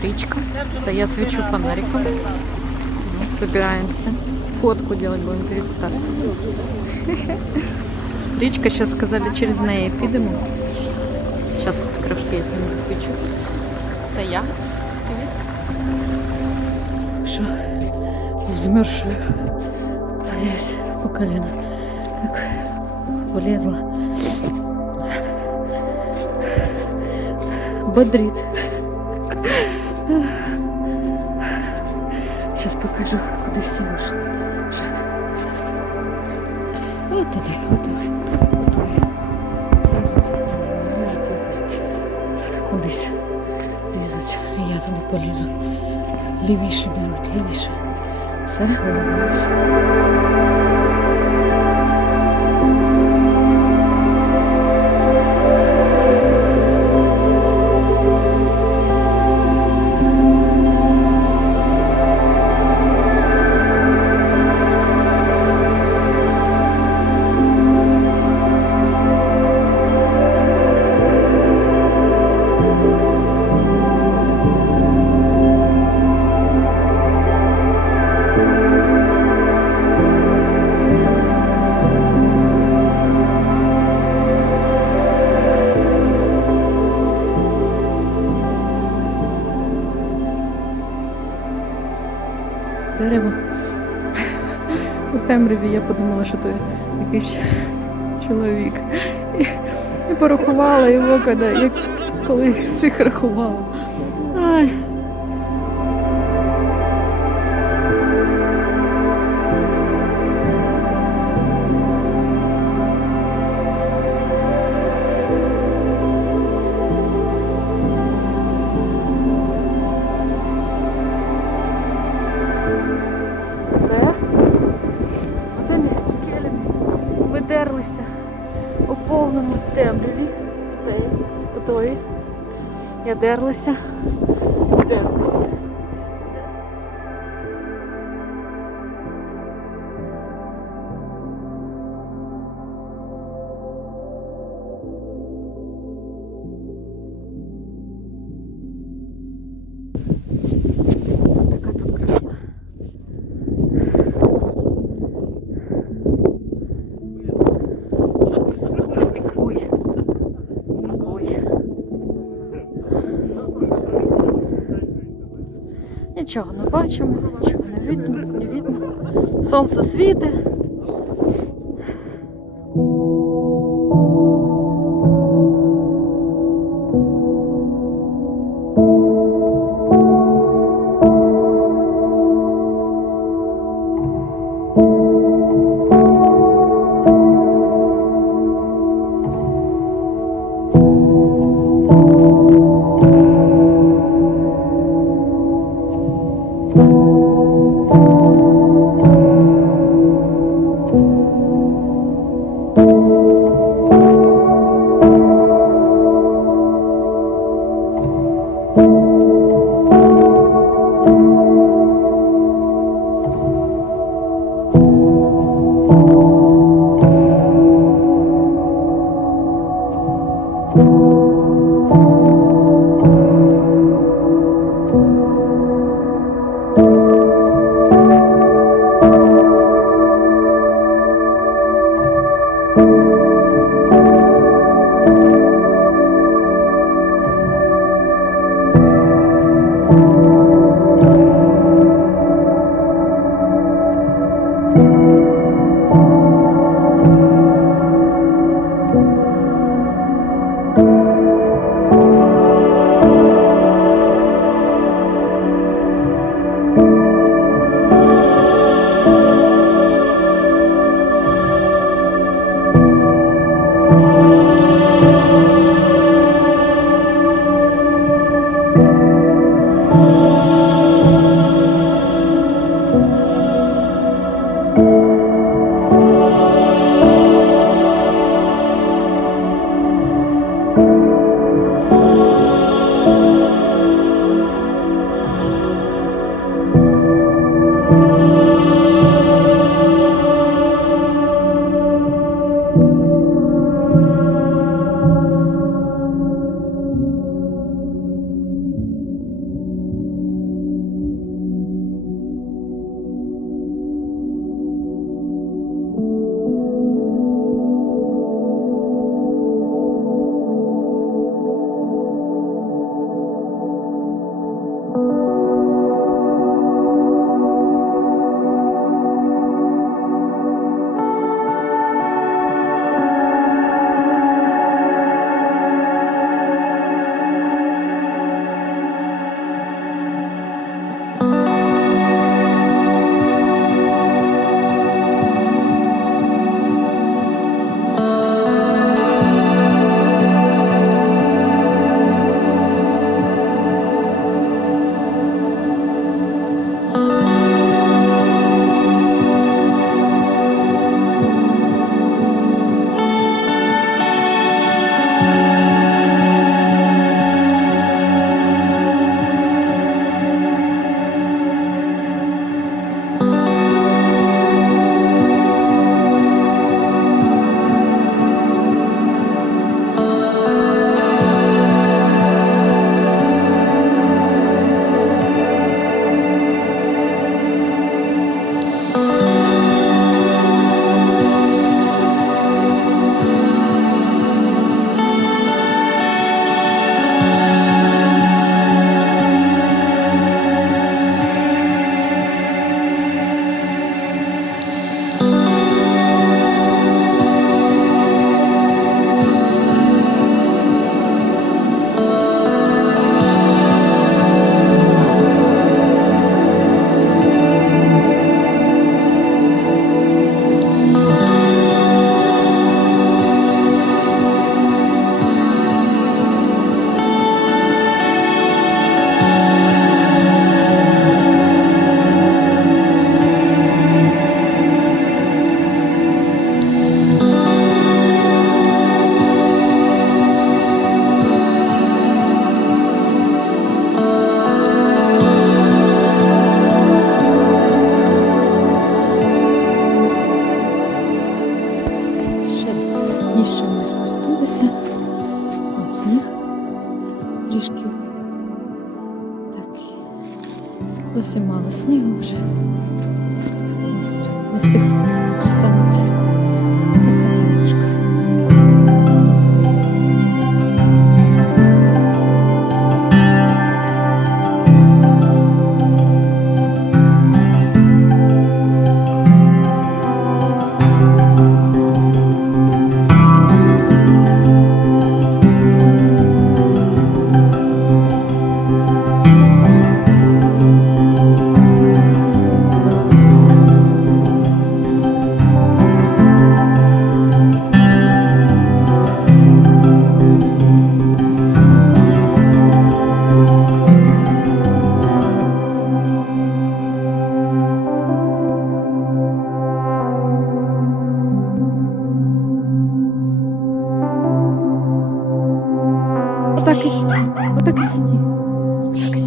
речка. Это я свечу фонариком. Ну, Собираемся. Фотку делать будем перед стартом. Річка, сейчас сказали, через неї підемо. Сейчас трошки, якщо не засвічу. Це я. Що? Взмерзшую. Грязь по колено. Как влезла. Бодрит. Покажу, куди всі вийшли. О туди, от туди. Лізуть, лізуть якось. Кудись лізуть. Я туди полізу. Лівіше беруть, лівіше. Все, виливаюсь. Дерево. У темряві я подумала, що то якийсь чоловік. І, і порахувала його, коли, всіх рахувала. Ай. Я Нічого не бачимо, нічого не видно, не видно. Сонце світить. Не Сиді. Отак і сиді. Так и сиди. сиді, сиді.